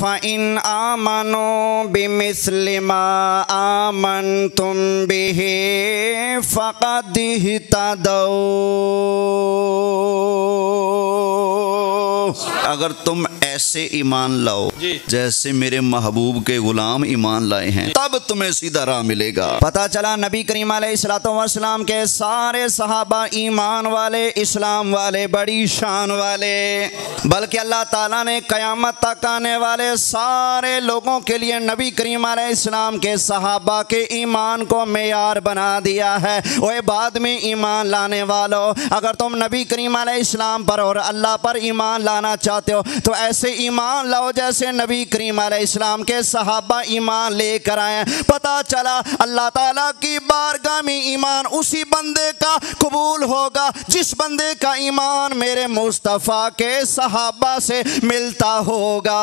فَإِنْ آمَنُوا بِمِثْلِ مَا آمَنْتُمْ بِهِ فَقَدِ اهْتَدَوْا۔ اگر تم ایسے ایمان لاؤ جیسے میرے محبوب کے غلام ایمان لائے ہیں تب تمہیں سیدھا راہ ملے گا۔ پتہ چلا نبی کریم علیہ السلام کے سارے صحابہ ایمان والے، اسلام والے، بڑی شان والے، بلکہ اللہ تعالیٰ نے قیامت تک آنے والے سارے لوگوں کے لیے نبی کریم علیہ السلام کے صحابہ کے ایمان کو معیار بنا دیا ہے۔ وہ بعد میں ایمان لانے والوں، اگر تم نبی کریم علیہ السلام پر اور اللہ پر ایمان لانا چاہتے ہو تو ایسے ایمان لاؤ جیسے نبی کریم علیہ السلام کے صحابہ ایمان لے کر آئے۔ پتہ چلا اللہ تعالیٰ کی بارگاہ میں ایمان اسی بندے کا قبول ہوگا جس بندے کا ایمان میرے مصطفیٰ کے صحابہ سے ملتا ہوگا۔